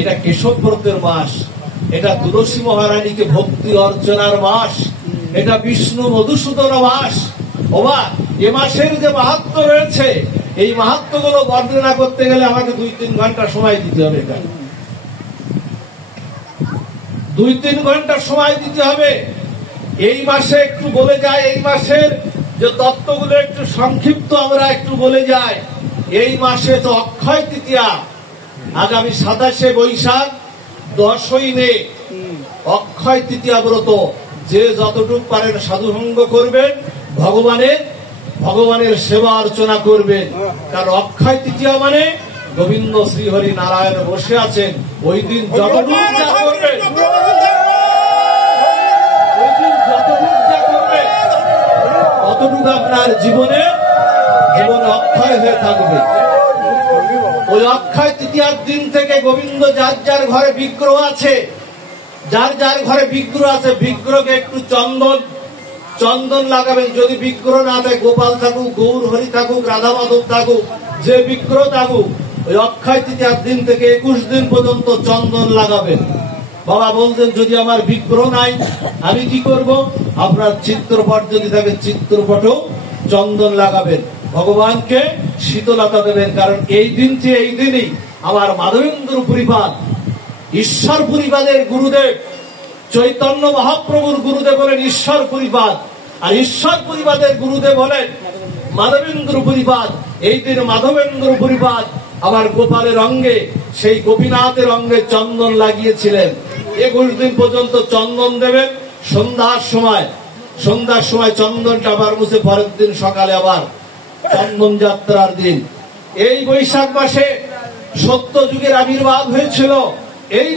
এটা কেশবব্রতের মাস, এটা তুলসী মহারানীকে ভক্তি অর্চনার মাস, এটা বিষ্ণু মধুসূদন মাস। ওমা, এ মাসের যে মাহাত্ম্য রয়েছে, এই মাহাত্ম্যগুলো বর্ণনা করতে গেলে আমাকে 2-3 ঘন্টা সময় দিতে হবে। এখানে 2-3 ঘন্টা সময় দিতে হবে। এই মাসে একটু বলে যায়, এই মাসের যে তত্ত্বগুলো একটু সংক্ষিপ্ত আমরা একটু বলে যাই। এই মাসে তো অক্ষয় তৃতীয়া, আগামী 27শে বৈশাখ, 10ই মে অক্ষয় তৃতীয়া ব্রত। যে যতটুকু পারেন সাধুসঙ্গ করবেন, ভগবানের সেবা অর্চনা করবেন। কারণ অক্ষয় তৃতীয়া মানে গোবিন্দ শ্রীহরি নারায়ণ বসে আছেন। ওই দিন যতটুকু যা করবেন, ততটুকু আপনার জীবন অক্ষয় হয়ে থাকবে। ওই অক্ষয় তৃতীয়ার দিন থেকে গোবিন্দ যার যার ঘরে বিগ্রহ আছে, বিগ্রহকে একটু চন্দন লাগাবেন। যদি বিগ্রহ না থাকে, গোপাল থাকুক, গৌর হরি থাকুক, রাধা মাধব থাকুক, যে বিগ্রহ থাকুক, ওই অক্ষয় তৃতীয়ার দিন থেকে 21 দিন পর্যন্ত চন্দন লাগাবেন। বাবা বলতেন, যদি আমার বিগ্রহ নাই আমি কি করব? আপনার চিত্রপট যদি থাকে, চিত্রপটেও চন্দন লাগাবেন, ভগবানকে শীতলতা দেবেন। কারণ এই দিনই আমার মাধবেন্দ্র পরিপাদ, ঈশ্বর পরিবাদের গুরুদেব চৈতন্য মহাপ্রভুর গুরুদেব হলেন ঈশ্বর পরিপাদ, আর ঈশ্বর পরিবাদের গুরুদেব হলেন মাধবেন্দ্র পরিপাদ। এই দিন মাধবেন্দ্র পরিপাদ আমার গোপালের অঙ্গে, সেই গোপীনাথের অঙ্গে চন্দন লাগিয়েছিলেন। 21 দিন পর্যন্ত চন্দন দেবেন। সন্ধ্যার সময় চন্দনটা আবার মুছে পরের দিন সকালে আবার চন্দন যাত্রার দিন। এই বৈশাখ মাসে সত্য যুগের আবির্ভাব হয়েছিল। এই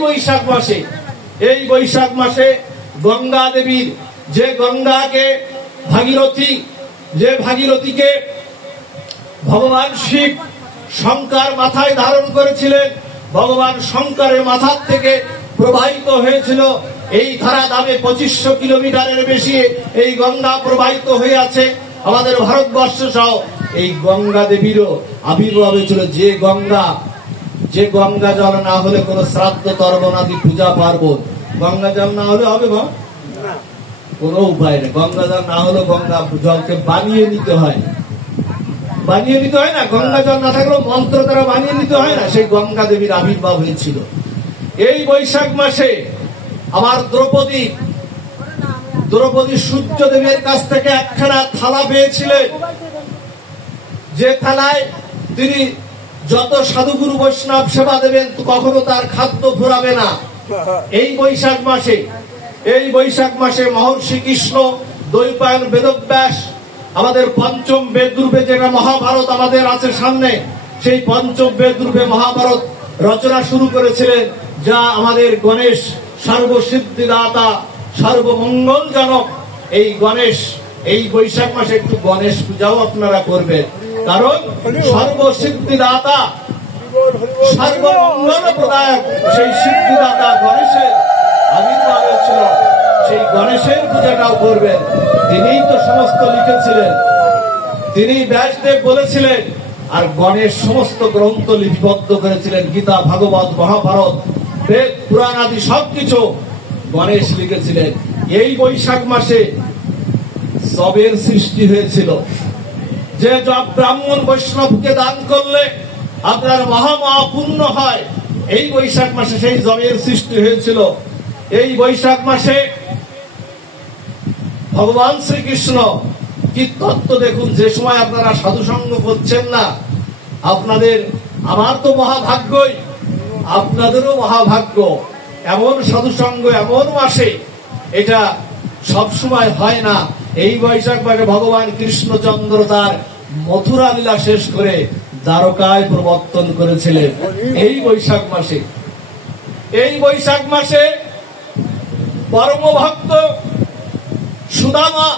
বৈশাখ মাসে গঙ্গা দেবীর, যে গঙ্গাকে ভাগীরথীকে ভগবান শিব শঙ্কর মাথায় ধারণ করেছিলেন। ভগবান শঙ্করের মাথার থেকে প্রবাহিত হয়েছিল এই ধারা দামে 2500 কিলোমিটারের বেশি এই গঙ্গা প্রবাহিত হয়ে আছে আমাদের ভারতবর্ষ সহ। এই গঙ্গা দেবীরও আবির্ভাব হয়েছিল। যে গঙ্গা জল না হলে কোন শ্রাদ্ধ তর্পণাদি পূজা পার্বণ, গঙ্গা জল না হলে হবে না, কোন উপায় নেই। গঙ্গা জল না হলে গঙ্গা জলকে বানিয়ে নিতে হয় না। গঙ্গা জল না থাকলেও মন্ত্র দ্বারা বানিয়ে নিতে হয় না। সেই গঙ্গা দেবীর আবির্ভাব হয়েছিল এই বৈশাখ মাসে। আমার দ্রৌপদী সূর্য দেবের কাছ থেকে একখানা থালা পেয়েছিলেন, যে থালায় তিনি যত সাধুগুরু বৈষ্ণব সেবা দেবেন কখনো তার খাদ্য ফুরাবে না। এই বৈশাখ মাসে মহর্ষি কৃষ্ণ, দ্বৈপায়ন বেদব্যাস আমাদের পঞ্চম বেদ রূপে, যেটা মহাভারত আমাদের আছে সামনে, সেই পঞ্চম বেদ রূপে মহাভারত রচনা শুরু করেছিলেন, যা আমাদের গণেশ সর্বসিদ্ধিদাতা, সর্বমঙ্গলজনক। এই গণেশ, এই বৈশাখ মাসে একটু গণেশ পূজাও আপনারা করবেন। কারণ সর্বসিদ্ধিদাতা, সর্বমঙ্গল প্রদায়ক সেই সিদ্ধিদাতা গণেশের আবির্ভাব হয়েছিল। সেই গণেশের পূজাটাও করবেন। তিনিই তো সমস্ত লিখেছিলেন, তিনি ব্যাসদেব বলেছিলেন। আর গণেশ সমস্ত গ্রন্থ লিপিবদ্ধ করেছিলেন। গীতা, ভাগবত, মহাভারত, বেদ, পুরাণ আদি সবকিছু গণেশ লিখেছিলেন। এই বৈশাখ মাসে জবের সৃষ্টি হয়েছিল। যে জব ব্রাহ্মণ বৈষ্ণবকে দান করলে আপনার মহাপুণ্য হয়, এই বৈশাখ মাসে সেই জবের সৃষ্টি হয়েছিল। এই বৈশাখ মাসে ভগবান শ্রীকৃষ্ণ কি তত্ত্ব দেখুন। যে সময় আপনারা সাধুসঙ্গ করছেন না, আমার তো মহাভাগ্যই, আপনাদেরও মহাভাগ্য। এমন সাধুসঙ্গ এমন মাসে, এটা সব সময় হয় না। এই বৈশাখ মাসে ভগবান কৃষ্ণচন্দ্র তার মথুরা লীলা শেষ করে দ্বারকায় প্রবর্তন করেছিলেন। এই বৈশাখ মাসে পরম ভক্ত সুদামা,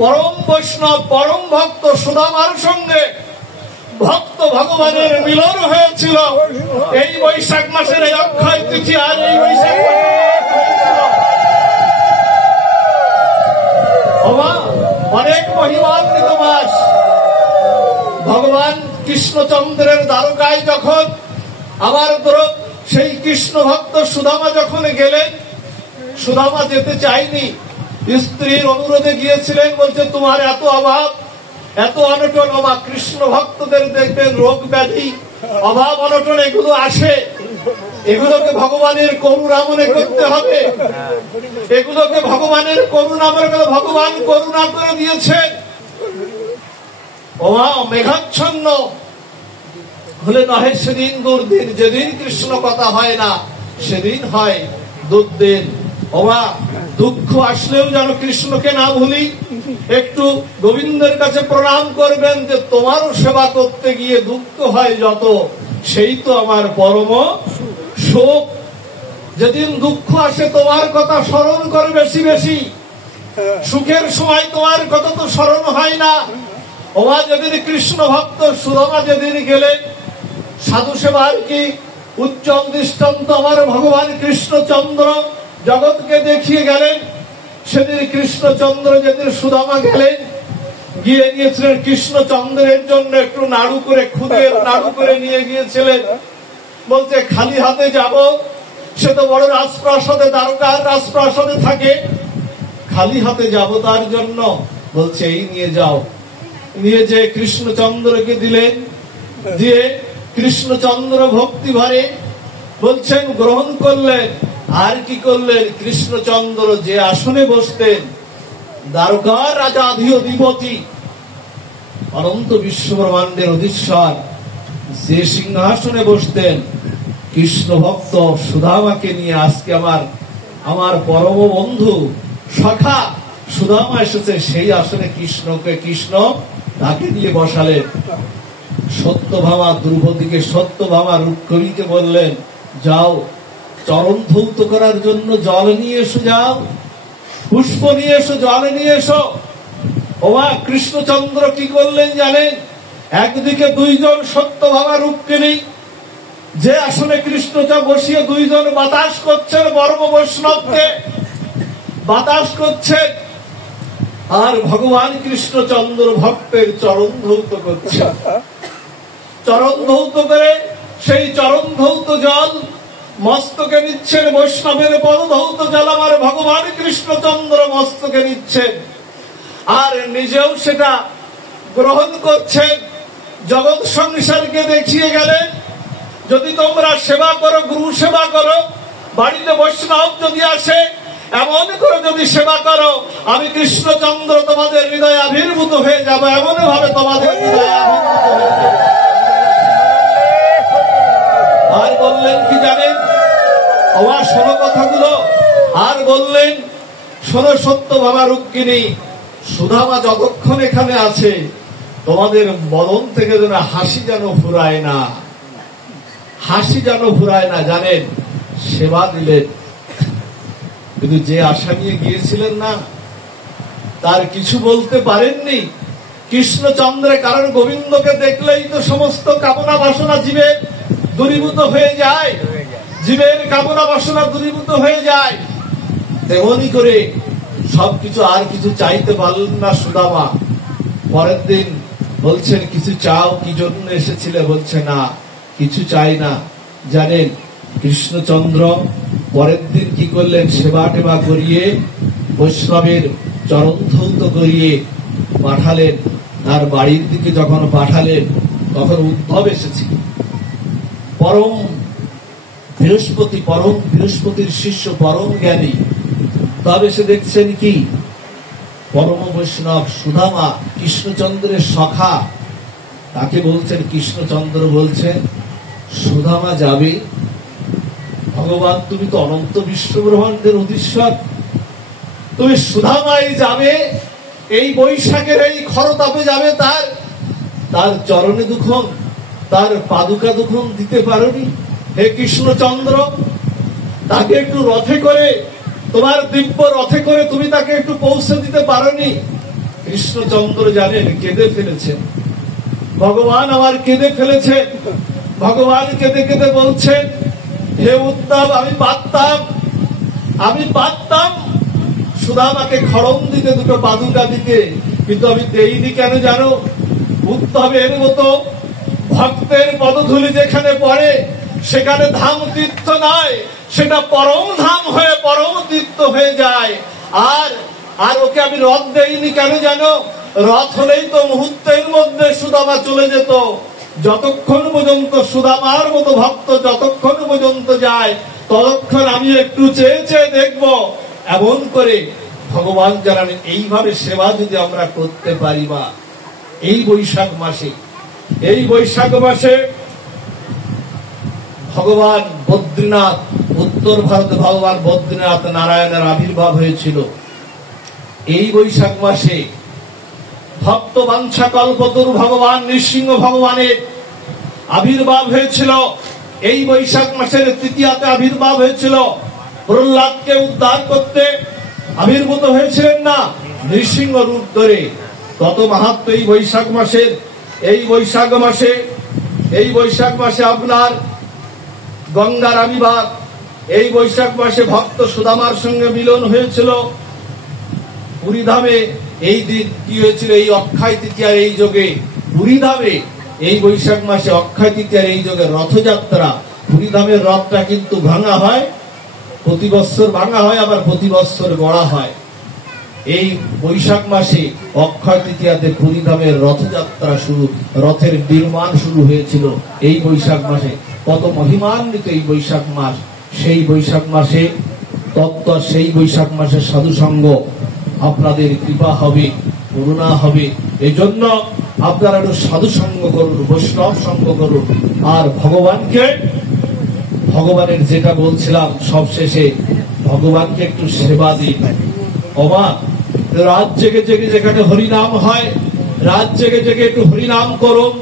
পরম বৈষ্ণব, পরম ভক্ত সুদামার সঙ্গে ভক্ত ভগবানের মিলন হয়েছিল। এই বৈশাখ মাসের এই অক্ষয় তিথি, আর এই বৈশাখ অনেক মহিমান্বিত মাস। ভগবান কৃষ্ণচন্দ্রের দ্বারকায় যখন আবার সেই কৃষ্ণ ভক্ত সুদামা যখন গেলেন, সুদামা যেতে চায়নি, স্ত্রীর অনুরোধে গিয়েছিলেন। বলছে তোমার এত অভাব, এত অনটন। অভাব কৃষ্ণ ভক্তদের দেখবেন রোগ ব্যাধি, অভাব অনটন এগুলো আসে, এগুলোকে ভগবানের করুণা মনে করতে হবে, এগুলোকে ভগবানের করুণা মনে করে ভগবান করুণা করে দিয়েছেন। ওমা মেঘাচ্ছন্ন হলে নহে সেদিন দুর্দিন, যেদিন কৃষ্ণ কথা হয় না সেদিন হয় দুর্দিন। ওমা দুঃখ আসলেও যেন কৃষ্ণকে না ভুলি, একটু গোবিন্দের কাছে প্রণাম করবেন যে তোমারও সেবা করতে গিয়ে দুঃখ হয় যত, সেই তো আমার পরম সুখ। যেদিন দুঃখ আসে তোমার কথা স্মরণ করে বেশি বেশি, সুখের সময় তোমার কথা তো স্মরণ হয় না। ওমা যেদিন কৃষ্ণ ভক্ত সুদামা যেদিন গেলেন, সাধু সেবার কি উজ্জ্বল দৃষ্টান্ত আমার ভগবান কৃষ্ণচন্দ্র জগৎকে দেখিয়ে গেলেন। সেদিন কৃষ্ণচন্দ্র যেদিন সুদামা গেলেন, গিয়ে গিয়েছিলেন কৃষ্ণচন্দ্রের জন্য একটু নাড়ু করে, খুদের নাড়ু করে নিয়ে গিয়েছিলেন। বলছে খালি হাতে যাব, সে তো বড় রাজপ্রাসাদে, দ্বারকার রাজপ্রাসাদে থাকে, খালি হাতে যাব তার জন্য। বলছে এই নিয়ে যাও। নিয়ে যে কৃষ্ণচন্দ্রকে দিলেন, দিয়ে কৃষ্ণচন্দ্র ভক্তি ভরে বলছেন গ্রহণ করলেন। আর কি করলেন, কৃষ্ণচন্দ্র যে আসনে বসতেন, দ্বারকার রাজা অধিপতি অনন্ত বিশ্বব্রহ্মাণ্ডের অধীশ্বর, যে সিংহাসনে বসতেন, কৃষ্ণ ভক্ত সুদামাকে নিয়ে আজকে আমার পরম বন্ধু সখা সুদামা এসেছে, সেই আসনে কৃষ্ণ তাকে দিয়ে বসালেন। সত্যভামা দ্রৌপদীকে, সত্যভামা রুক্মিণীকে বললেন যাও চরণ ধৌত করার জন্য জল নিয়ে এসো, যাও পুষ্প নিয়ে এসো, জল নিয়ে এসো। ওমা কৃষ্ণচন্দ্র কি করলেন জানেন, একদিকে দুইজন সত্যভামা রুক্মিণী, যে আসনে কৃষ্ণচা বসিয়ে দুইজন বাতাস করছেন, বর্ম বৈষ্ণবকে বাতাস করছেন, আর ভগবান কৃষ্ণচন্দ্র ভক্তের চরণ ধৌত করছে। চরণ ধৌত করে সেই চরণ ধৌত জল মস্তকে নিচ্ছেন, বৈষ্ণবের পদধৌত জল আমার ভগবান কৃষ্ণচন্দ্র মস্তকে নিচ্ছেন, আর নিজেও সেটা গ্রহণ করছেন। জগৎ সংসারকে দেখিয়ে গেলেন যদি তোমরা সেবা করো, গুরু সেবা করো, বাড়িতে বৈষ্ণব যদি আসে এমন করে যদি সেবা করো, আমি কৃষ্ণচন্দ্র তোমাদের হৃদয়ে আবির্ভূত হয়ে যাবো, এমন ভাবে তোমাদের হৃদয়ে আবির্ভূত হয়ে যাবে। আর বললেন কি জানেন, আমার শোনো কথাগুলো, আর বললেন শোনো সত্যভামা রুক্মিণী, সুদামা যতক্ষণ এখানে আছে তোমাদের বদন থেকে যেন হাসি যেন ফুরায় না, হাসি যেন ফুরায় না। জানেন সেবা দিলেন, কিন্তু যে আশা নিয়ে গিয়েছিলেন না তার কিছু বলতে পারেননি কৃষ্ণচন্দ্রে, কারণ গোবিন্দকে দেখলেই তো সমস্ত কামনা বাসনা জীবের দূরীভূত হয়ে যায়, জীবের কামনা বাসনা দূরীভূত হয়ে যায়। তেমনি করে সবকিছু, আর কিছু চাইতে পারলেন না সুদামা। পরের দিন বলছেন কিছু চাও, কি জন্য এসেছিলে? বলছে না কিছু চাই না। জানেন কৃষ্ণচন্দ্র পরের দিন কি করলেন, সেবা টেবা করিয়ে বৈষ্ণবের চরণ ধৌত করিয়ে পাঠালেন। তার বাড়ির দিকে যখন পাঠালেন তখন উদ্ধব এসেছে, পরম বৃহস্পতির শিষ্য, পরম জ্ঞানী। তবে সে দেখছেন কি পরম বৈষ্ণব সুদামা কৃষ্ণচন্দ্রের সখা, তাকে বলছেন, কৃষ্ণচন্দ্র বলছেন সুদামা যাবে? ভগবান তুমি তো অনন্ত বিশ্বব্রহ্মাণ্ডের অধীশ্বর, তুমি সুদামাই যাবে? এই বৈশাখের এই খরতাপে যাবে তার চরণে দুখন, তার পাদুকা দুখন দিতে পারোনি? হে কৃষ্ণচন্দ্র, তাকে একটু রথে করে, তোমার দিব্য রথে করে তুমি তাকে একটু পৌঁছে দিতে পারোনি? কৃষ্ণচন্দ্র জানেন কেঁদে ফেলেছেন, ভগবান আমার কেঁদে ফেলেছেন। ভগবান কেঁদে কেঁদে বলছেন হে উদ্ধব, আমি পারতাম সুদামাকে খড়ম দিতে, দুটো পাদুকা দিতে, কিন্তু আমি দেইনি। কেন জানো? উদ্ধবের মতো ভক্তের পদধূলি যেখানে পড়ে সেখানে ধাম তীর্থ নয়, সেটা পরম ধাম হয়ে পরম তীর্থ হয়ে যায়। আর আর ওকে আমি রথ দেইনি কেন জানো? রথ হলেই তো মুহূর্তের মধ্যে সুদামা চলে যেত। যতক্ষণ পর্যন্ত সুদামার মতো ভক্ত যতক্ষণ পর্যন্ত যায়, ততক্ষণ আমি একটু চেয়ে চেয়ে দেখব। এমন করে ভগবান জানেন, এইভাবে সেবা যদি আমরা করতে পারি, বা এই বৈশাখ মাসে ভগবান বদ্রীনাথ, উত্তর ভারতে ভগবান বদ্রীনাথ নারায়ণের আবির্ভাব হয়েছিল। এই বৈশাখ মাসে ভক্ত বাঞ্ছা কল্পতরু ভগবান নৃসিংহ ভগবানের আবির্ভাব হয়েছিল। এই বৈশাখ মাসের তৃতীয়াতে আবির্ভাব হয়েছিল। প্রহ্লাদকে উদ্ধার করতে আবির্ভূত হয়েছিলেন না নৃসিংহ রূপ ধরে। কত মাহাত্ম্য এই বৈশাখ মাসের। এই বৈশাখ মাসে আপনার গঙ্গার আবির্ভাব। এই বৈশাখ মাসে ভক্ত সুদামার সঙ্গে মিলন হয়েছিল পুরীধামে। এই দিন কি হয়েছিল? এই অক্ষয় তৃতীয়ার এই যোগে পুরীধামে, এই বৈশাখ মাসে অক্ষয় তৃতীয়ার এই যোগে রথযাত্রা। পুরীধামের রথটা কিন্তু ভাঙা হয়, প্রতি বৎসর ভাঙা হয়, আবার প্রতি বৎসর গড়া হয়। এই বৈশাখ মাসে অক্ষয় তৃতীয়াতে পুরীধামের রথযাত্রা শুরু, রথের নির্মাণ শুরু হয়েছিল এই বৈশাখ মাসে। কত মহিমান্বিত এই বৈশাখ মাস। সেই বৈশাখ মাসে সেই বৈশাখ মাসে সাধু সঙ্গ আপনাদের কৃপা হবে, করুণা হবে। এই জন্য আপনারা একটু সাধু সঙ্গ করুন, বৈষ্ণব সঙ্গ করুন। আর ভগবানের যেটা বলছিলাম সবশেষে, ভগবানকে একটু সেবা দিন। রাত জেগে জেগে যেখানে হরিনাম হয়, রাত জেগে জেগে একটু হরিনাম করুন,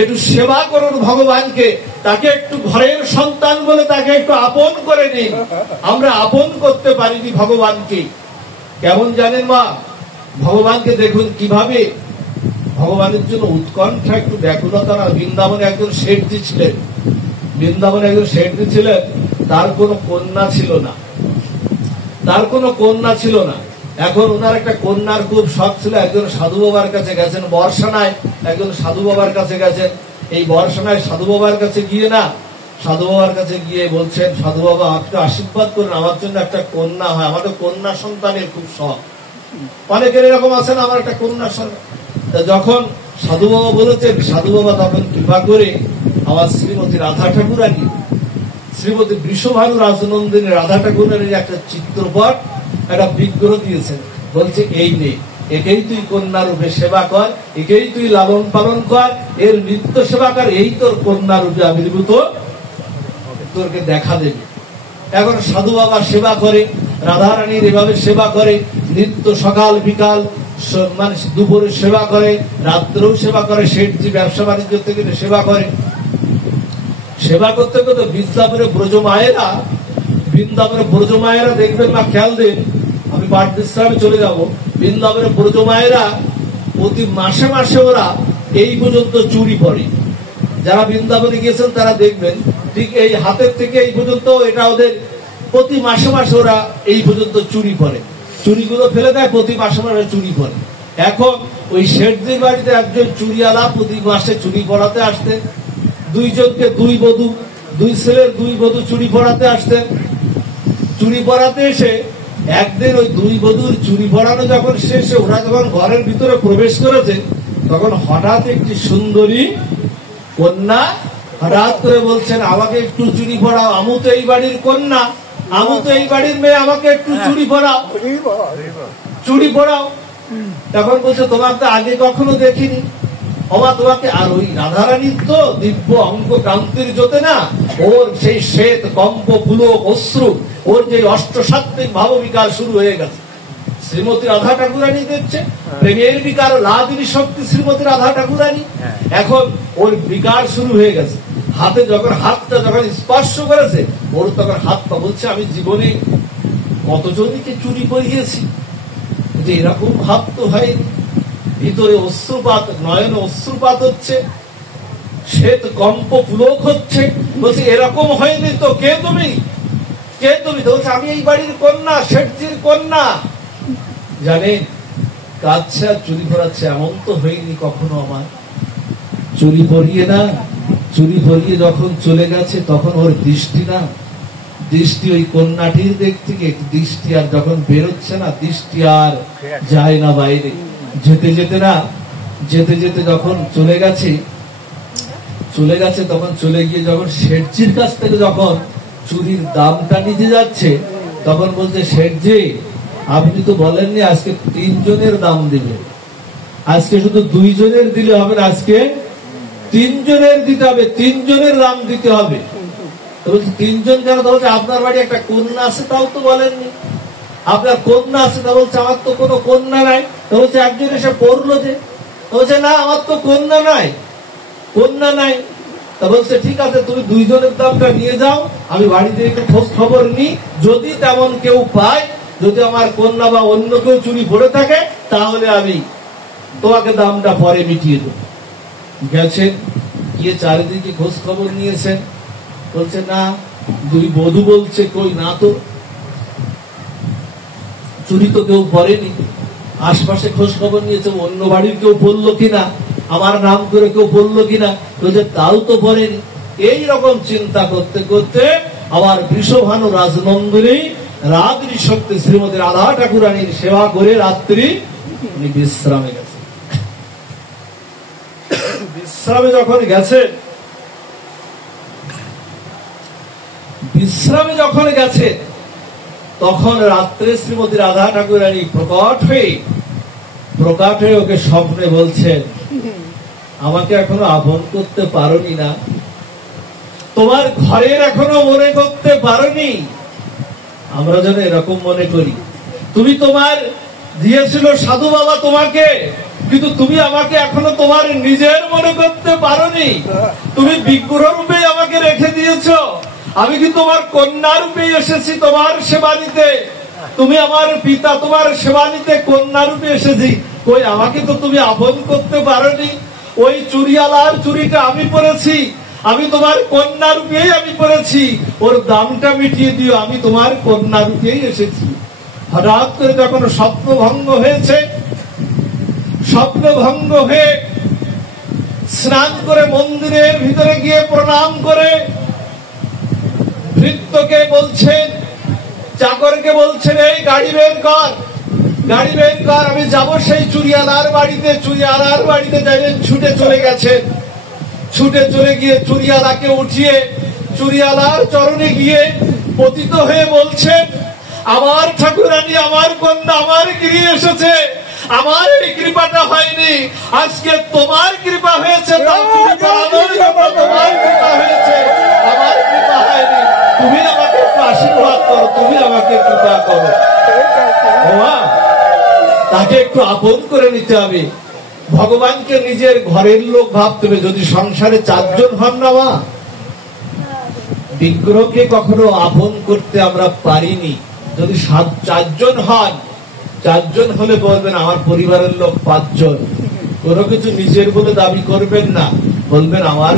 একটু সেবা করুন ভগবানকে। তাকে একটু ঘরের সন্তান বলে তাকে একটু আপন করে নিন। আমরা আপন করতে পারিনি ভগবানকে। কেমন জানেন মা? ভগবানকে দেখুন কিভাবে ভগবানের জন্য উৎকণ্ঠা, একটু ব্যাকুলতা। বৃন্দাবনে একজন শেঠজি ছিলেন, তার কোনো কন্যা ছিল না। এখন ওনার একটা কন্যার খুব শখ ছিল। একজন সাধু বাবার কাছে গেছেন বর্ষানায়, একজন সাধু বাবার কাছে গেছেন। এই বর্ষানায় সাধু বাবার কাছে গিয়ে বলছেন, সাধু বাবা আপনি আশীর্বাদ করুন, আমার জন্য একটা কন্যা হয়। আমাদের কন্যা সন্তানের খুব শখ। অনেকের এরকম আছে না, আমার একটা কন্যা সন্তান। যখন সাধু বাবা বলেছেন, সাধু বাবা তখন কৃপা করে আমার শ্রীমতী রাধা ঠাকুরানী, শ্রীমতী বৃষভানু রাজনন্দিনী রাধা ঠাকুরের একটা চিত্রপট, একটা বিগ্রহ দিয়েছেন। বলছে এই নে, একেই তুই কন্যা রূপে সেবা কর, একেই তুই লালন পালন কর, এর নিত্য সেবা কর, এই তোর কন্যা রূপে আবির্ভূত তোরকে দেখা দেবে। এখন সাধু বাবা সেবা করে, রাধারানীর এভাবে সেবা করে, নিত্য সকাল বিকাল, মানে দুপুরে সেবা করে, রাত্রেও সেবা করে। শেঠজি ব্যবসা বাণিজ্য থেকে সেবা করে। সেবা করতে করতে বৃন্দাবনের ব্রজমায়েরা দেখবেন না, খেয়াল দিন, আমি পাঠ বিশ্রামে চলে যাব। বৃন্দাবনের ব্রজমায়েরা প্রতি মাসে মাসে ওরা এই পর্যন্ত চুরি পরে। যারা বৃন্দাবনে গিয়েছেন তারা দেখবেন, ঠিক এই হাতের থেকে এই পর্যন্ত, এটা ওদের প্রতি মাসে মাসে ওরা এই পর্যন্ত চুরি পরে। চুরিগুলো ফেলে দেয়, প্রতি মাসে মাসে চুরি পরে। এখন ওই শেঠজির বাড়িতে একজন চুরিওয়ালা প্রতি মাসে চুরি পড়াতে আসতেন। দুই ছেলের দুই বধূ চুরি পড়াতে আসতেন। চুরি পড়াতে এসে একদিন ওই দুই বধূর চুরি পড়ানো যখন শেষে, ওরা যখন ঘরের ভিতরে প্রবেশ করেছে, তখন হঠাৎ একটি সুন্দরী কন্যা হঠাৎ করে বলছেন, আমাকে একটু চুরি পড়াও, আমু তো এই বাড়ির কন্যা, আমু তো এই বাড়ির মেয়ে, আমাকে একটু চুরি পড়াও। তখন বলছে, তোমাকে তো আগে কখনো দেখিনি। তোমাকে। আর ওই রাধারানীর তো দিব্য অঙ্গ কান্তির জোতে না, ওর সেই শ্বেত কম্প পুলক অশ্রু, ওর যে অষ্টসাত্ত্বিক ভাব বিকার শুরু হয়ে গেছে। শ্রীমতী রাধা ঠাকুরানী দেখছে প্রেমের বিকার, লাদিনী শক্তি শ্রীমতী রাধা ঠাকুরানী। এখন ওর বিকার শুরু হয়ে গেছে। হাতটা যখন স্পর্শ করেছে, ওর তখন হাত পা বলছে, আমি জীবনে কতজনকে চুরি করিয়েছি, যে এরকম ভাব তো হয়নি। ভিতরে অশ্রুপাত, নয়নে অশ্রুপাত হচ্ছে, শ্বেত কম্প পুলক হচ্ছে। বলছে এরকম হয়নি তো, কে তুমি? বলছে আমি এই বাড়ির কন্যা, শেঠজির কন্যা। জানেন, কাছে আর চুরি করাচ্ছে, এমন তো হয়নি কখনো। আমার চুরি পড়িয়ে না, চুরি ভরিয়ে যখন চলে গেছে তখন ওর দৃষ্টি ওই কন্যাটির দিক থেকে, দৃষ্টি আর যখন বেরোচ্ছে না, দৃষ্টি আর যায় না বাইরে। যেতে যেতে যখন চলে গেছে তখন চলে গিয়ে যখন শেঠজির কাছ থেকে যখন চুরির দামটা নিতে যাচ্ছে, তখন বলছে, শেঠজি আপনি তো বলেননি আজকে 3 জনের দাম দিবে, আজকে শুধু 2 জনের দিলে হবে না, আজকে 3 জনের দিতে হবে, 3 জনের দাম দিতে হবে। তো বলছে 3 জন কেন? বলছে আপনার বাড়ি একটা কন্যা আছে, তাও তো বলেননি। আপনার কন্যা আছে? তা বলছে আমার তো কোনো কন্যা নাই। তো বলছে একজন এসে পড়লো যে, বলছে না আমার তো কন্যা নাই। তা বলছে ঠিক আছে, তুমি 2 জনের দামটা নিয়ে যাও, আমি বাড়িতে একটু খোঁজ খবর নিই, যদি তেমন কেউ পায়, যদি আমার কন্যা বা অন্য কেউ চুরি পড়ে থাকে, তাহলে আমি তোমাকে দামটা পরে মিটিয়ে দেব। গেছেন, গিয়ে চারিদিকে খোঁজ খবর নিয়েছেন, বলছে না, 2 বধূ বলছে কই না তো, চুরি তো কেউ পড়েনি। আশপাশে খোঁজ খবর নিয়েছে, অন্য বাড়ির কেউ বললো কিনা, আমার নাম করে কেউ বললো কিনা, বলছে তাও তো পড়েনি। এইরকম চিন্তা করতে করতে আবার বৃষভানু রাজনন্দিনী রাত্রি শক্তি শ্রীমতী রাধা ঠাকুরানীর সেবা করে রাত্রি বিশ্রামে গেছে। বিশ্রামে যখন গেছে তখন রাত্রে শ্রীমতী রাধা ঠাকুরানী প্রকট হয়ে ওকে স্বপ্নে বলছেন, আমাকে এখনো আপন করতে পারোনি না, তোমার ঘরের এখনো মনে করতে পারোনি। আমরা যেন এরকম মনে করি, তুমি তোমার দিয়েছিল সাধু বাবা তোমাকে, কিন্তু তুমি আমাকে এখনো তোমার নিজের মনে করতে পারোনি। তুমি বিগ্রহ রূপে আমাকে রেখে দিয়েছো, আমি কি তোমার কন্যা রূপে এসেছি তোমার সেবা নিতে। তুমি আমার পিতা, তোমার সেবা নিতে কন্যা রূপে এসেছি, কই আমাকে তো তুমি আপন করতে পারোনি। ওই চুরিয়ালার চুরিটা আমি পড়েছি, আমি তোমার কন্যা রূপেই আমি পড়েছি, ওর দামটা মিটিয়ে দিও, আমি তোমার কন্যা রূপেই এসেছি। হঠাৎ করে যখন স্বপ্ন ভঙ্গ হয়ে স্নান করে মন্দিরের ভিতরে গিয়ে প্রণাম করে ভৃত্যকে বলছেন, চাকরকে বলছেন, এই গাড়ি বের কর, আমি যাব সেই চুরিয়ালার বাড়িতে যাইলেন। ছুটে চলে গিয়ে চুরিয়ালাকে উঠিয়ে চুরিয়ালার চরণে গিয়ে পতিত হয়ে বলছেন, আমার ঠাকুরানী, আমার কন্যা আমার গৃহে এসেছে, আমার এই কৃপাটা হয়নি, আজকে তোমার কৃপা হয়েছে, তোমার কৃপা হয়েছে, আমার কৃপা হয়নি, তুমি আমাকে একটু আশীর্বাদ করো, তুমি আমাকে কৃপা করো। তাকে একটু আপন করে নিতে হবে, ভগবানকে নিজের ঘরের লোক ভাবতে হবে। যদি সংসারে 4 জন হন না, মা, বিগ্রহকে কখনো আপন করতে আমরা পারিনি। যদি 4 জন হন, 4 জন হলে বলবেন আমার পরিবারের লোক 5 জন, কোনো কিছু নিজের বলে দাবি করবেন না, বলবেন আমার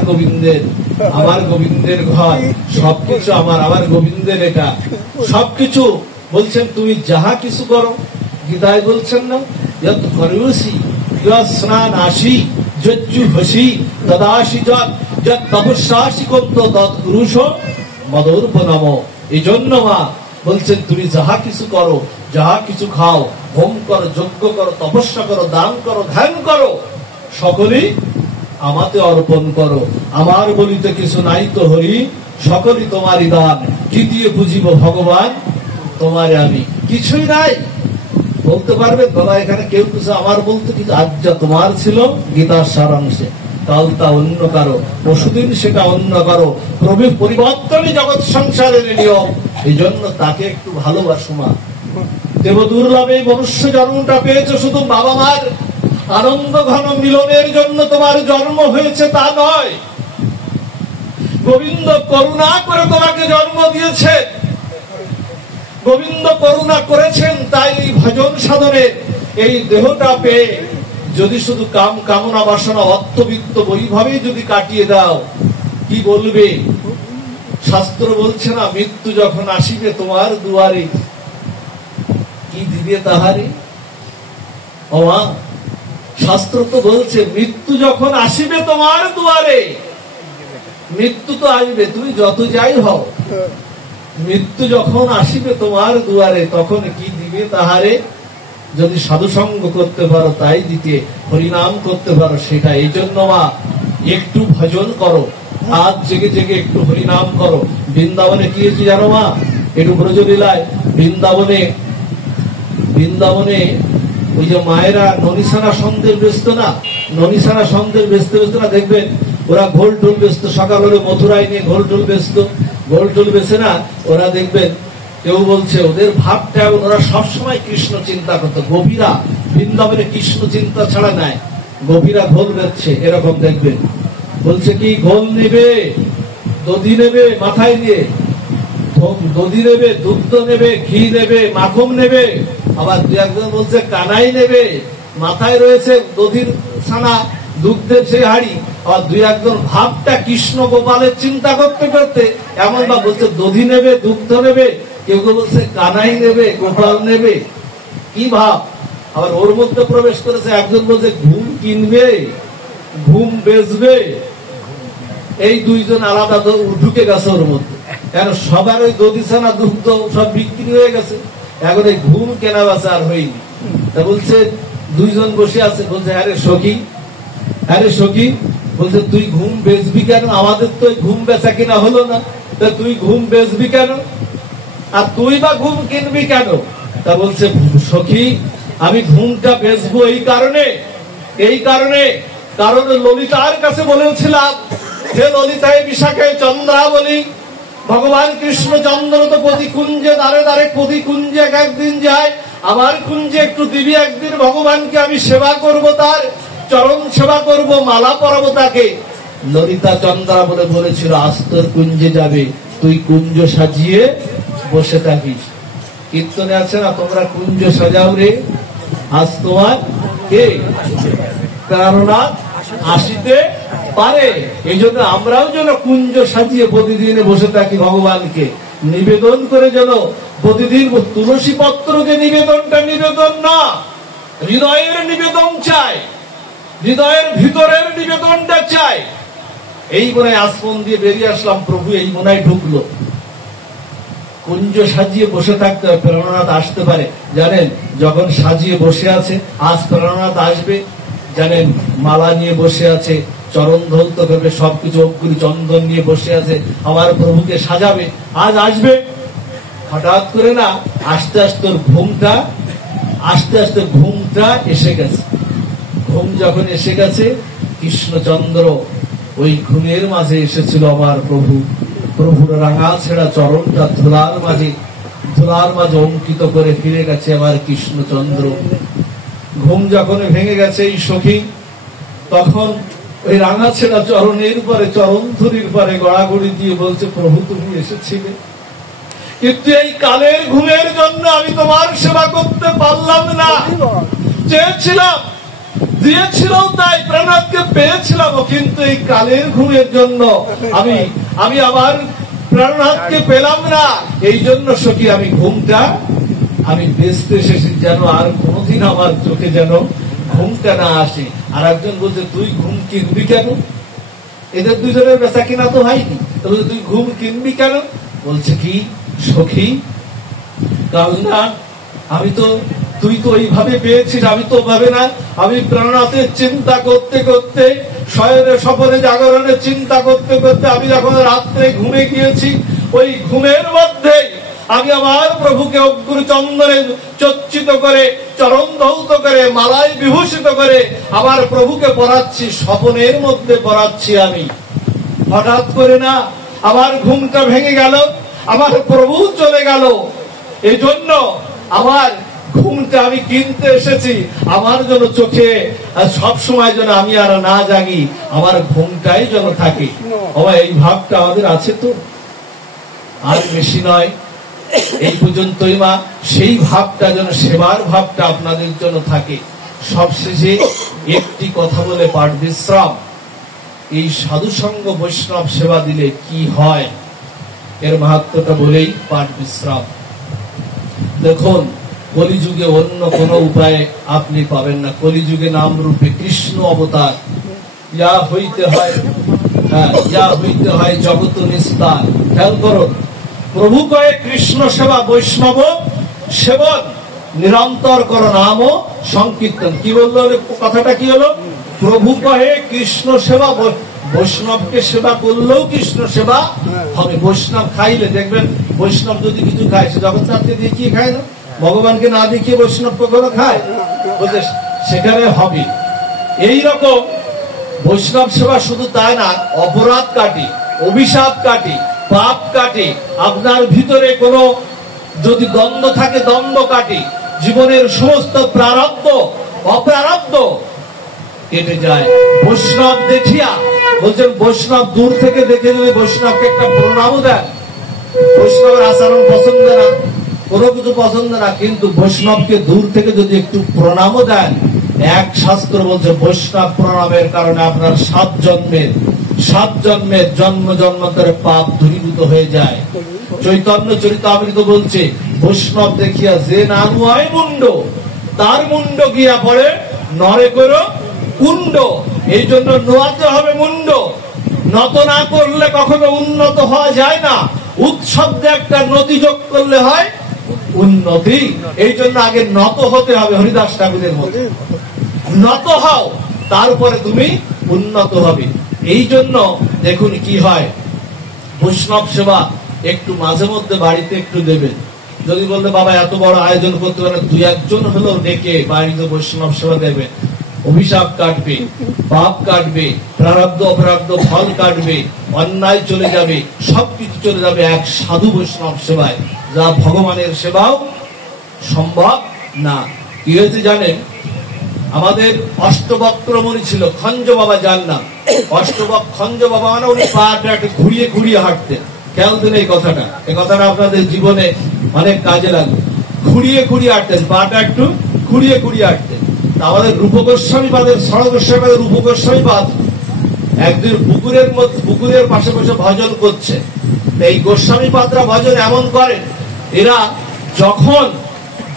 গোবিন্দের ঘর, সবকিছু আমার গোবিন্দের, এটা সবকিছু। বলছেন তুমি যাহা কিছু করো, গীতায় বলছেন না, যত করুষি স্নান আসি যজ্জু হসি তদাসি যত তপস্যাসি কন্ত তৎপুরুষ মদোর্পনম। এই জন্য মা বলছেন তুমি যাহা কিছু করো, যাহা কিছু খাও, হোম করো, যজ্ঞ করো, তপস্যা করো, দান করো, ধ্যান করো, সকলেই আমাতে অর্পণ করো। আমার বলিতে কিছু নাই তো হরি, সকলই তোমারই দান, কি দিয়ে বুঝিব ভগবান তোমারে আমি। কিছুই নাই বলতে পারবে দাদা, এখানে কেউ কিছু আমার বলতে কিছু, আজ যা তোমার ছিল গীতার সারাংশে, কাল তা অন্য কারো, পরশুদিন সেটা অন্য কারো, পরিবর্তনই জগৎ সংসারের নিয়ম। এই জন্য তাকে একটু ভালোবাসো মা। দেব দুর্লভে মনুষ্য জন্মটা পেয়েছো শুধু বাবা মার আনন্দ ঘন মিলনের জন্য তোমার জন্ম হয়েছে তা নয়, গোবিন্দ করুণা করে তোমাকে জন্ম দিয়েছে, গোবিন্দ করুণা করেছেন, তাই এই ভজন সাধনের এই দেহটা পেয়ে যদি শুধু কামনা বাসনা অর্থবিত্ত বৈভাবে যদি কাটিয়ে দাও, কি বলবে? শাস্ত্র বলছে না, মৃত্যু যখন আসিবে তোমার দুয়ারে, কি দিবে তাহারে? শাস্ত্র তো বলছে মৃত্যু যখন আসিবে তোমার দুয়ারে, মৃত্যু তো আসবে, তুমি যত যাই হও, মৃত্যু যখন আসিবে তোমার দুয়ারে, তখন কি দিবে তাহারে? যদি সাধুসঙ্গ করতে পারো তাই দিতে, হরিনাম করতে পারো সেটা। এই জন্য মা একটু ভজন করো, রাত জেগে জেগে একটু হরিনাম করো। বৃন্দাবনে কি হয়েছে জানো মা? একটু ব্রজলীলায় বৃন্দাবনে ওই যে মায়েরা ননিসানা সন্ধ্যের ব্যস্ত না, ননিসানা সন্ধ্যের ব্যস্ত না, দেখবেন ওরা ঘোল ঢোল ব্যস্ত। সকাল হলে মথুরায় নিয়ে ঘোল ঢোল ব্যস্ত, ঘোল ঢোল বেছে না, ওরা দেখবেন কেউ বলছে ওদের ভাবটা, এবং ওরা সবসময় কৃষ্ণ চিন্তা করতো। গোপীরা বৃন্দাবনে কৃষ্ণ চিন্তা ছাড়া নাই, গোপীরা ঘোল বেচছে এরকম দেখবেন। বলছে কি, ঘোল নেবে, দধি নেবে মাথায় দিয়ে, দধি নেবে, দুগ্ধ নেবে, ঘি নেবে, মাখন নেবে, আবার দু একজন বলছে কানাই নেবে, মাথায় রয়েছে দধির ছানা, দুগ্ধের সেই হাড়ি। আবার দুই একজন ভাবটা কৃষ্ণ গোপালের চিন্তা করতে করতে এমন বা বলছে দধি নেবে, দুগ্ধ নেবে, কেউ কেউ বলছে কানাই নেবে, গোপাল নেবে। কি ভাব! আবার ওর মধ্যে প্রবেশ করেছে একজন বলছে ঘুম কিনবে, ঘুম বেচবে। এই দুইজন আলাদা ঢুকে গেছে ওর মধ্যে। কেন? সবার ওই দধি ছানা দুগ্ধ সব বিক্রি হয়ে গেছে, এখন এই ঘুম কেনা বেচা আর হয়নি। তা বলছে দুইজন বসে আছে, বলছে আরে সখী, আরে সখী, বলছে তুই ঘুম বেচবি কেন? আমাদের তো ঘুম বেচা কিনা হলো না, তা তুই ঘুম বেচবি কেন? আর তুই বা ঘুম কিনবি কেন? তা বলছে সখী, আমি ঘুমটা বেচবো এই কারণে কারণ ললিতার কাছে বলেছিলাম, হে ললিতায় বিশাখায় চন্দ্রাবলী, ভগবান কৃষ্ণ চন্দ্র তো প্রতি কুঞ্জে দ্বারে দ্বারে, প্রতি কুঞ্জে একদিন যায়, আমার কুঞ্জে একটু দিবি একদিন, ভগবানকে আমি সেবা করব, তার চরণ সেবা করব, মালা পরাবো তাকে। ললিতা চন্দ্রা বলে বলেছিল আজ তোর কুঞ্জে যাবে, তুই কুঞ্জ সাজিয়ে বসে থাকিস। কীর্তনে আছে না, তোমরা কুঞ্জ সাজাও রে, আজ তোমার কে প্রাণনাথ আসিতে পারে। এই জন্য আমরাও যেন কুঞ্জ সাজিয়ে প্রতিদিন বসে থাকি, ভগবানকে নিবেদন করে যেন প্রতিদিন। তুলসী পত্র যে নিবেদনটা নিবেদন না, হৃদয়ের নিবেদন চাই, হৃদয়ের ভিতরের নিবেদনটা চাই। এই মনে আসমন দিয়ে বেরিয়ে আসলাম, প্রভু এই মনে ঢুকলো। কুঞ্জ সাজিয়ে বসে থাকতে হবে, প্রাণনাথ আসতে পারে। জানেন, যখন সাজিয়ে বসে আছে, আজ প্রাণনাথ আসবে, জানেন মালা নিয়ে বসে আছে, চরণ ধৌত করবে, সবকিছু অগ্নি চন্দন নিয়ে বসে আছে, আমার প্রভুকে সাজাবে, আজ আসবে। হঠাৎ করে না আস্তে আস্তে ঘুমটা এসে গেছে। ঘুম যখন এসে গেছে, কৃষ্ণচন্দ্র ওই ঘুমের মাঝে এসেছিল আমার প্রভু। প্রভুর রাঙা ছেঁড়া চরণটা ধুলার মাঝে অঙ্কিত করে ফিরে গেছে আমার কৃষ্ণচন্দ্র। ঘুম যখন ভেঙে গেছে এই সখী, তখন ওই রাঙা ছেঁড়া চরণের পরে, চরণ ধুরির পরে গড়াগড়ি দিয়ে বলছে, প্রভু তুমি এসেছিলে, কিন্তু এই কালের ঘুমের জন্য আমি তোমার সেবা করতে পারলাম না। চেয়েছিলাম, দিয়েছিলাম, তাই প্রাণনাথকে পেয়েছিলাম, কিন্তু এই কালের ঘুমের জন্য আমি আমার প্রাণনাথকে পেলাম না। এই জন্য সখী আমি ঘুমটা বেচতে এসেছি, যেন আর কোনদিন আমার চোখে যেন ঘুমটা না আসে। আর একজন বলছে তুই ঘুম কিনবি কেন? এদের দুজনের বেচা কিনা তো হয়নি, তাহলে তুই ঘুম কিনবি কেন? বলছে কি সখী, কাল না তুই তো এইভাবে পেয়েছিস, আমি তো ভাবে না। আমি প্রাণনাথের চিন্তা করতে করতে, শয়নে স্বপনে জাগরণের চিন্তা করতে করতে আমি যখন রাত্রে ঘুমে গিয়েছি, ওই ঘুমের মধ্যে আমি আমার প্রভুকে অগ্নি চন্দনে চর্চিত করে, চরণ ধৌত করে, মালায় বিভূষিত করে আমার প্রভুকে পড়াচ্ছি, স্বপনের মধ্যে পড়াচ্ছি আমি। হঠাৎ করে না আমার ঘুমটা ভেঙে গেল, আমার প্রভু চলে গেল। এই জন্য আমার ঘুমটা আমি কিনতে এসেছি, আমার জন্য চোখে সব সময় যেন আমি আর না জাগি, আমার ঘুমটাই যেন থাকে। এই ভাবটা আমাদের আছে তো, আর বেশি নয়, এই পর্যন্তই মা। সেই ভাবটা যেন, সেবার ভাবটা আপনাদের জন্য থাকে। সবশেষে একটি কথা বলে পাঠ বিশ্রাম। এই সাধুসঙ্গ বৈষ্ণব সেবা দিলে কি হয়, এর মাহাত্ম্যটা বলেই পাঠ বিশ্রাম। দেখুন, কলিযুগে অন্য কোন উপায়ে আপনি পাবেন না। কলিযুগে নাম রূপে কৃষ্ণ অবতার, যা হইতে হয় ইয়া হইতে হয় জগত নিস্তার। খেয়াল করো, প্রভু কয়ে কৃষ্ণ সেবা বৈষ্ণব সেবন, নিরন্তর করো নাম সংকীর্তন। কি বললো কথাটা? কি হলো? প্রভু কহে কৃষ্ণ সেবা, বৈষ্ণবকে সেবা করলেও কৃষ্ণ সেবা হবে। বৈষ্ণব খাইলে দেখবেন, বৈষ্ণব যদি কিছু খায় সে জগন্নাথকে দেখিয়ে খায় না, ভগবানকে না দেখিয়ে বৈষ্ণব কখনো খায়? সেখানে হবে। এইরকম বৈষ্ণব সেবা শুধু তাই না, অপরাধ কাটে, অভিশাপ কাটে, পাপ কাটে, আপনার ভিতরে কোনো যদি দ্বন্দ্ব থাকে দ্বন্দ্ব কাটে, জীবনের সমস্ত প্রারব্ধ অপ্রারব্ধ কেটে যায়। বৈষ্ণব দেখিয়া বলছেন, বৈষ্ণব দূর থেকে দেখে যদি বৈষ্ণবকে একটা প্রণামও দেন, বৈষ্ণবের আচরণ পছন্দ না, কোনো কিছু পছন্দ না, কিন্তু বৈষ্ণবকে দূর থেকে যদি একটু প্রণামও দেন, এক শাস্ত্র বলছে বৈষ্ণব প্রণামের কারণে আপনার 7 জন্মের জন্ম জন্মান্তরের পাপ দূরীভূত হয়ে যায়। চৈতন্য চরিতামৃত বলছে, বৈষ্ণব দেখিয়া যে না নুয়ায় মুন্ড, তার মুন্ড গিয়া পড়ে নরে করো কুণ্ড। এই জন্য নোয়াতে হবে মুন্ড। নত না করলে কখনো উন্নত হওয়া যায় না। উৎসব একটা নদী যোগ করলে হয় উন্নতি। এই জন্য আগে নত হতে হবে, হরিদাস ঠাকুরের মতো নত হও, তারপরে তুমি উন্নত হবে। এই জন্য দেখুন কি হয়, বৈষ্ণব সেবা একটু মাঝে মধ্যে বাড়িতে একটু দেবেন। যদি বলতে বাবা এত বড় আয়োজন করতে পারে, 2-1 জন হলেও ডেকে বাড়িতে বৈষ্ণব সেবা দেবেন। অভিশাপ কাটবে, পাপ কাটবে, প্রারব্ধ অপ্রারব্ধ ফল কাটবে, অন্যায় চলে যাবে, সবকিছু চলে যাবে এক সাধু বৈষ্ণব সেবায়, যা ভগবানের সেবাও সম্ভব না। কি হয়েছে জানেন? আমাদের অষ্টবক্রমণি ছিল খঞ্জ বাবা, যার নাম খঞ্জ বাবা, মানে উনি পাটা একটু ঘুরিয়ে ঘুরিয়ে হাঁটতেন। খেয়াল দিন এই কথাটা আপনাদের জীবনে অনেক কাজে লাগবে। ঘুরিয়ে ঘুরিয়ে হাঁটতেন, পাটা একটু ঘুরিয়ে ঘুরিয়ে হাঁটতেন। আমাদের রূপ গোস্বামী পাদের, সড় গোস্বামী পাদের রূপ গোস্বামী পাদ একদিন পুকুরের পাশে বসে ভজন করছে। এই গোস্বামী পাদরা ভজন এমন করেন, এরা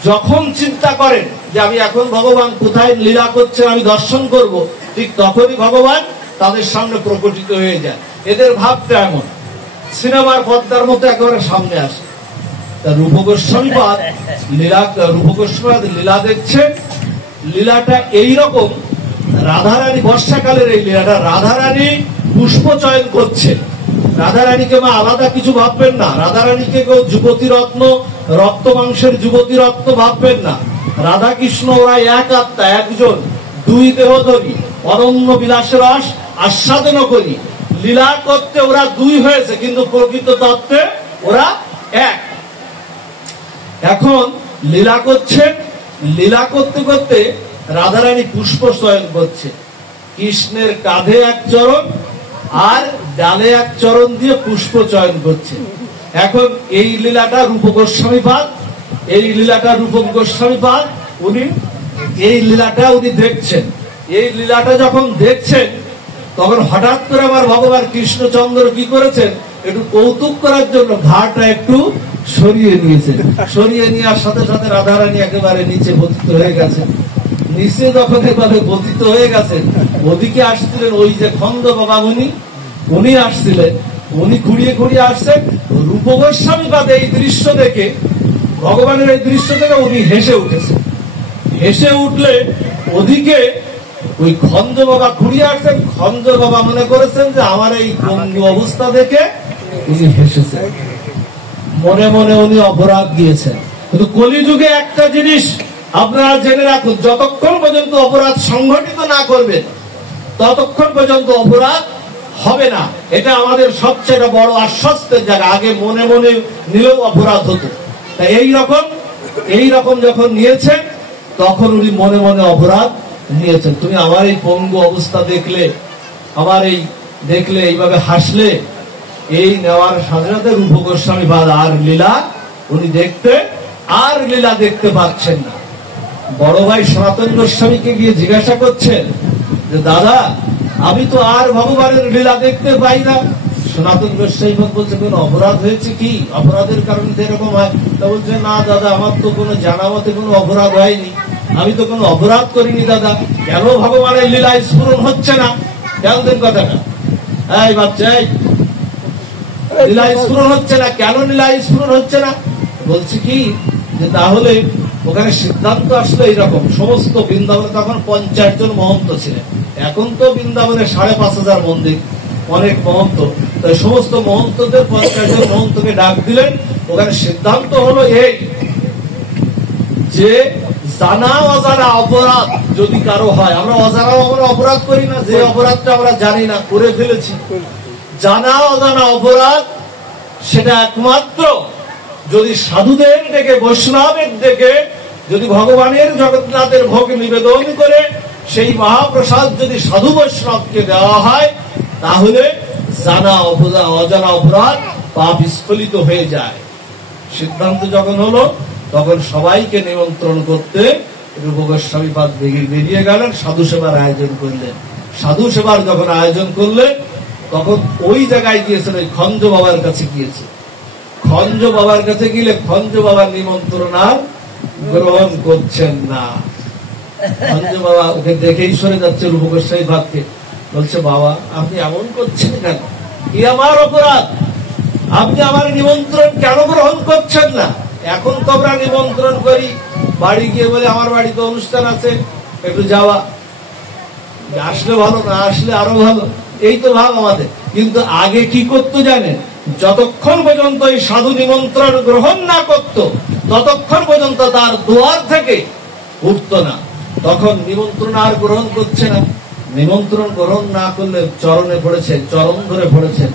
যখন চিন্তা করেন যে আমি এখন ভগবান কোথায় লীলা করছেন আমি দর্শন করব, ঠিক তখনই ভগবান তাদের সামনে প্রকটিত হয়ে যায়। এদের ভাবটা এমন, সিনেমার পর্দার মতো একেবারে সামনে আসে। তা রূপ গোস্বামী পাদ লীলা দেখছেন। লীলাটা এইরকম, রাধারানী, বর্ষাকালের এই লীলাটা, রাধারানী পুষ্প চয়ন করছে। রাধারানীকে মা আলাদা কিছু ভাববেন না, রাধারানীকে কেউ যুবতী রত্ন, রক্ত মাংসের যুবতী রত্ন ভাববেন না। রাধা কৃষ্ণ ওরা এক আত্মা, একজন, 2 দেহধরী, অনন্য বিলাসের রস আস্বাদন করি। লীলা করতে ওরা 2 হয়েছে, কিন্তু প্রকৃত তত্ত্বে ওরা এক। এখন লীলা করছেন, লীলা করতে করতে রাধারানী পুষ্প চয়ন করছে। কৃষ্ণের কাঁধে 1 চরণ আর ডালে 1 চরণ দিয়ে পুষ্প চয়ন করছে। এখন এই লীলাটা রূপ গোস্বামী পাদ, উনি এই লীলাটা উনি দেখছেন। এই লীলাটা যখন দেখছেন, তখন হঠাৎ করে আমার ভগবান কৃষ্ণচন্দ্র কি করেছেন, একটু কৌতুক করার জন্য ঘাটটা একটু সরিয়ে নিয়েছেন। সরিয়ে নেওয়ার সাথে সাথে রাধারানী একেবারে নিচে পতিত হয়ে গেছে। নিচে যখন এভাবে পতিত হয়ে গেছেন, ওদিকে আসছিলেন ওই যে খন্দ বাবা উনি আসছিলেন। উনি ঘুরিয়ে ঘুরিয়ে আসছেন। রূপ গোস্বামী পাদ এই দৃশ্য দেখে, ভগবানের এই দৃশ্য দেখে উনি হেসে উঠেছেন। হেসে উঠলে ওদিকে ওই খঞ্জ বাবা ঘুরিয়ে আসছেন। খঞ্জ বাবা মনে করেছেন যে আমার এই পঙ্গু অবস্থা দেখে উনি হেসেছেন। মনে মনে উনি অপরাধ দিয়েছেন। কিন্তু কলিযুগে একটা জিনিস আপনারা জেনে রাখুন, যতক্ষণ পর্যন্ত অপরাধ সংঘটিত না করবেন ততক্ষণ পর্যন্ত অপরাধ হবে না। এটা আমাদের সবচেয়ে বড় আশ্বস্তের জায়গা। আগে মনে মনে নিলেও অপরাধ হতো। তাই এইরকম যখন নিয়েছেন, তখন উনি মনে মনে অপরাধ নিয়েছেন। তুমি আমার এই পঙ্গু অবস্থা দেখলে, এইভাবে হাসলে, এই নেওয়ার সাথে সাথে রূপ গোস্বামী পাদ আর লীলা দেখতে পাচ্ছেন না। বড় ভাই সনাতন গোস্বামীকে গিয়ে জিজ্ঞাসা করছেন যে দাদা, আমি তো আর ভগবানের লীলা দেখতে পাই না। সনাতন গোস্বামী বলছে, কোন অপরাধ হয়েছে কি? অপরাধের কারণে এরকম হয়? তা বলছে, না দাদা, আমার তো কোনো জানা মতে কোনো অপরাধ হয়নি, আমি তো কোনো অপরাধ করিনি দাদা। কেন ভগবানের লীলা স্ফুরণ হচ্ছে না? জানতেন কথাটা? এই বাচ্চা, লীলা স্ফুরণ হচ্ছে না কেন? লীলা স্ফুরণ হচ্ছে না বলছি কি যে তাহলে ওখানে সিদ্ধান্ত আসলে এইরকম, সমস্ত বৃন্দাবনে তখন 50 জন মহন্ত ছিলেন, এখন তো বৃন্দাবনে 5,500 মন্দির, অনেক মহন্ত, তাই সমস্ত মহন্তদের 50 জন মহন্তকে ডাক দিলেন। ওখানে সিদ্ধান্ত হলো এই যে জানা অজানা অপরাধ যদি কারো হয়, আমরা অজানাও আমরা অপরাধ করি না, যে অপরাধটা আমরা জানি না করে ফেলেছি, জানা অজানা অপরাধ সেটা একমাত্র যদি সাধুদের ডেকে, বৈষ্ণবের ডেকে, যদি ভগবানের জগন্নাথের ভোগ নিবেদন করে সেই মহাপ্রসাদ যদি সাধু বৈষ্ণবকে দেওয়া হয়, তাহলে জানা অজানা অপরাধ পাপ স্খলিত হয়ে যায়। সিদ্ধান্ত যখন হলো তখন সবাইকে নিমন্ত্রণ করতে রূপ গোস্বামী পাদ বেরিয়ে গেলেন, সাধু সেবার আয়োজন করলেন। সাধু সেবার যখন আয়োজন করলেন তখন ওই জায়গায় গিয়েছেন, ওই খঞ্জ বাবার কাছে গিয়েছে। খঞ্জ বাবার কাছে গেলে খঞ্জ বাবার নিমন্ত্রণ আর গ্রহণ করছেন না। খঞ্জ বাবা ওকে দেখেই সরে যাচ্ছে রূপ গোস্বামী পাদকে, বলছে বাবা আপনি এমন করছেন কেন? কি আমার অপরাধ? আপনি আমার নিমন্ত্রণ কেন গ্রহণ করছেন না? এখন তো আমরা নিমন্ত্রণ করি, বাড়ি গিয়ে বলে আমার বাড়িতে অনুষ্ঠান আছে, একটু যাওয়া, আসলে ভালো, না আসলে আরো ভালো, এই তো ভাব আমাদের। কিন্তু আগে কি করতো জানেন? যতক্ষণ পর্যন্ত এই সাধু নিমন্ত্রণ গ্রহণ না করত ততক্ষণ পর্যন্ত তার দুয়ার থেকে উঠত না। তখন নিমন্ত্রণ আর গ্রহণ করছে না। নিমন্ত্রণ গ্রহণ না করলে চরণে পড়েছেন, চরণ ধরে পড়েছেন,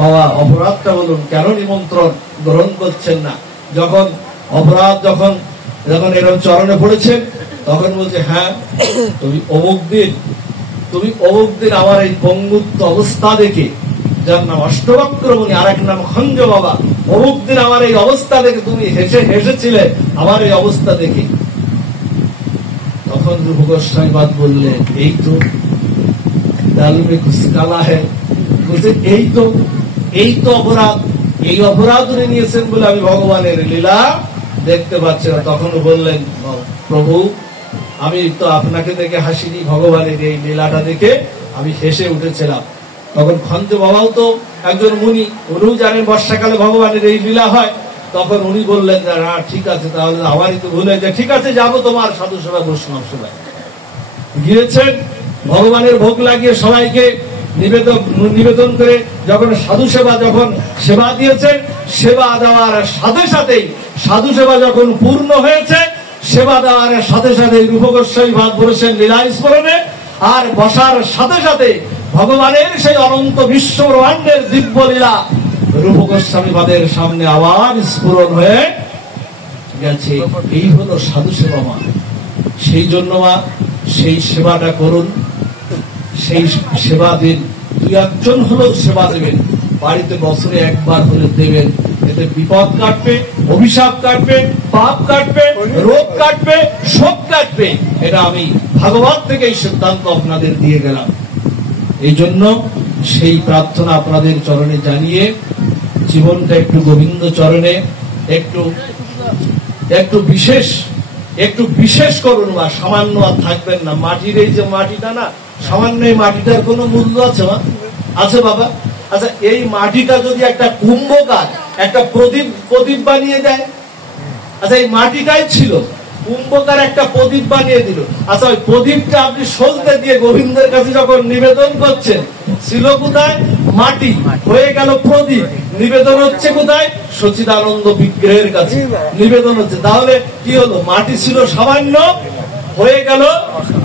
বাবা অপরাধটা বলুন, কেন নিমন্ত্রণ গ্রহণ করছেন না? যখন অপরাধ যখন এরকম চরণে পড়েছেন তখন বলছে, হ্যাঁ তুমি অমুক দিন আমার এই পঙ্গুত্ব অবস্থা দেখে, যার নাম অষ্টবক্রমণি, আর এক নাম খঞ্জ বাবা, অমুক দিন আমার এই অবস্থা দেখে তুমি হেসেছিলে আমার এই অবস্থা দেখে। তখন রূপ গোস্বামী পাদ বললেন, এই তো দাল মে কুছ কালা হ্যায়, বলছে এই তো অপরাধ, এই অপরাধ উনি নিয়েছেন বলে আমি ভগবানের লীলা দেখতে পাচ্ছি না। তখন বললেন, প্রভু আমি তো আপনাকে দেখে হাসিনি, ভগবানের এই লীলাটা দেখে আমি হেসে উঠেছিলাম। তখন খঞ্জ বাবাও তো একজন মুনি, উনিও জানেন বর্ষাকালে ভগবানের এই লীলা হয়। তখন উনি বললেন যে না ঠিক আছে, তাহলে আমারই তো ভুলে যায়, ঠিক আছে যাবো তোমার সাধু সেবা বৈষ্ণব সেবায়। গিয়েছেন, ভগবানের ভোগ লাগিয়ে সবাইকে নিবেদন করে যখন সাধু সেবা দিয়েছেন, সেবা দেওয়ার সাথে সাথেই সাধু সেবা যখন পূর্ণ হয়েছে, সেবা দেওয়ার সাথে সাথে রূপ গোস্বামী পাদ বলেছেন লীলা স্মরণে, আর বসার সাথে সাথে ভগবানের সেই অনন্ত বিশ্ব ব্রহ্মাণ্ডের দিব্য লীলা রূপ গোস্বামী পাদের সামনে আবার স্ফুরণ হয়ে গেছে। এই হলো সাধু সেবা মা। সেই জন্য মা সেই সেবাটা করুন, সেই সেবা দিন। 2-1 হলেও সেবা দেবেন, বাড়িতে বছরে একবার হলে দেবেন। এতে বিপদ কাটবে, অভিশাপ কাটবে, পাপ কাটবে, রোগ কাটবে, শোক কাটবে। এটা আমি ভাগবত থেকে এই সিদ্ধান্ত আপনাদের দিয়ে গেলাম। এই জন্য সেই প্রার্থনা আপনাদের চরণে জানিয়ে জীবনটা একটু গোবিন্দ চরণে একটু বিশেষ করুন। বা সামান্য আর থাকবেন না। মাটির এই যে মাটিটা না, সামান্য এই মাটিটার কোন মূল্য আছে মা? আছে বাবা? আচ্ছা এই মাটিটা যদি একটা কুম্ভকার একটা প্রদীপ বানিয়ে দেয়, আচ্ছা এই মাটিটাই ছিল, কুম্ভকার একটা প্রদীপ বানিয়ে দিল, আচ্ছা ওই প্রদীপটা আপনি সলতে দিয়ে গোবিন্দের কাছে যখন নিবেদন করছেন, ছিল কোথায়? মাটি, হয়ে গেল প্রদীপ। নিবেদন হচ্ছে কোথায়? সচিদানন্দ বিগ্রহের কাছে নিবেদন হচ্ছে। তাহলে কি হলো? মাটি ছিল সামান্য, হয়ে গেল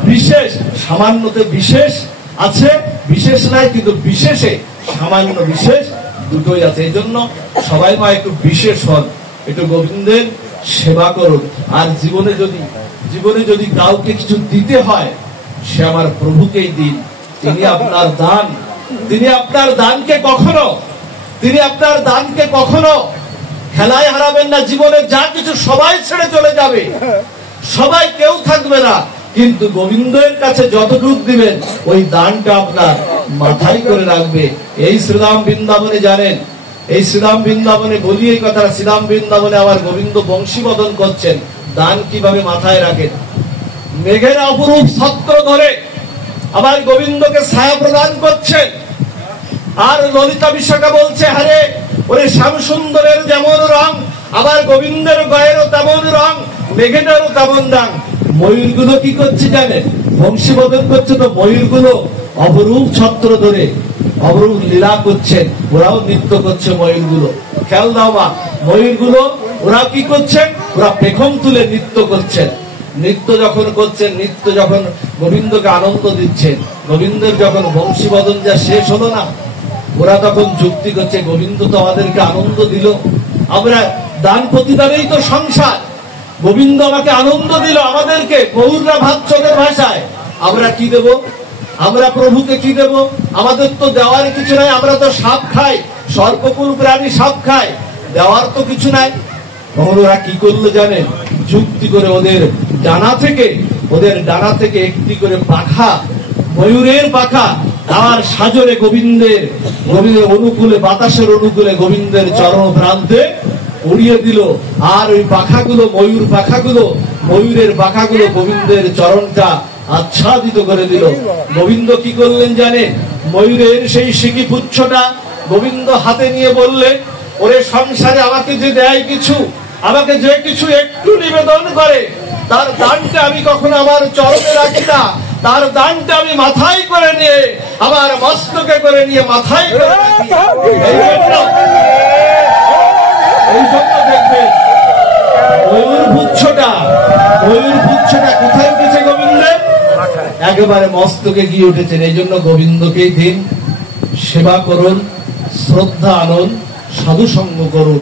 বিশেষ। সামান্যতে বিশেষ আছে, বিশেষ নাই, কিন্তু বিশেষে সামান্য বিশেষ দুটোই আছে। এই জন্য সবাই মা একটু বিশেষ হন, একটু গোবিন্দের সেবা করুন। আর জীবনে যদি কাউকে কিছু দিতে হয়, সে আমার প্রভুকেই দিন। তিনি আপনার দান, তিনি আপনার দানকে কখনো খেলায় হারাবেন না। জীবনে যা কিছু সবাই ছেড়ে চলে যাবে, সবাই কেউ থাকবে না, কিন্তু গোবিন্দের কাছে যতটুকু দিবেন ওই দানটা আপনার মাথায় করে রাখবে। এই শ্রীরাম বৃন্দাবনে জানেন, এই শ্রীরাম বৃন্দাবনে বলি এই কথা, শ্রীরাম বৃন্দাবনে আবার গোবিন্দ বংশী বদন করছেন। দান কিভাবে মাথায় রাখেন? মেঘের অপরূপ ছত্র ধরে আবার গোবিন্দকে ছায়া প্রদান করছেন। আর ললিতা বিশাখা বলছে, আরে ওরে শ্যাম সুন্দরের যেমন রং, আবার গোবিন্দের গায়েরও তেমন রং, মেঘেটারও তেমন রং। ময়ূরগুলো কি করছে জানেন? বংশীবদন করছে। তো ময়ূরগুলো অপরূপ ছত্র ধরে অপরূপ লীলা করছেন, ওরাও নৃত্য করছে ময়ূরগুলো। খেয়াল দাও মা, ময়ূরগুলো ওরা কি করছেন? ওরা পেখম তুলে নৃত্য করছেন। নৃত্য যখন করছেন, নৃত্য যখন গোবিন্দকে আনন্দ দিচ্ছেন, গোবিন্দের যখন বংশীবদন যা শেষ হলো না, ওরা তখন যুক্তি করছে, গোবিন্দ তো আমাদেরকে আনন্দ দিল, আমরা দান প্রতিদানেই তো সংসার, গোবিন্দ আমাকে আনন্দ দিল, আমাদেরকে গৌররা ভাবচোদের ভাষায় আমরা কি দেব? আমরা প্রভুকে কি দেব? আমাদের তো দেওয়ার কিছু নাই, আমরা তো সাপ খাই, সর্পকুল প্রাণী সাপ খাই, দেওয়ার তো কিছু নাই। তখন ওরা কি করলো জানেন? যুক্তি করে ওদের ডানা থেকে একটি করে পাখা, ময়ূরের পাখা, আর সাজরে গোবিন্দের অনুকূলে, বাতাসের অনুকূলে গোবিন্দের চরণ প্রান্তে উড়িয়ে দিল। আর ওই পাখাগুলো, ময়ূরের পাখাগুলো গোবিন্দের চরণটা আচ্ছাদিত করে দিল। গোবিন্দ কি করলেন জানে? ময়ূরের সেই সিকি পুচ্ছটা গোবিন্দ হাতে নিয়ে বললেন, ওরে সংসারে আমাকে যে দেয় কিছু, আমাকে যে কিছু একটু নিবেদন করে, তার দানটা আমি কখনো আমার চরণে রাখি না, তার দানটা আমি মাথায় করে নিয়ে, আমার মস্তকে করে নিয়ে মাথায় করে রাখি। এই জন্য দেখবেন ময়ূর পুচ্ছটা কোথায় উঠেছে? গোবিন্দের একেবারে মস্তকে গিয়ে উঠেছেন। এই জন্য গোবিন্দকেই দিন, সেবা করুন, শ্রদ্ধা আনুন, সাধু সঙ্গ করুন।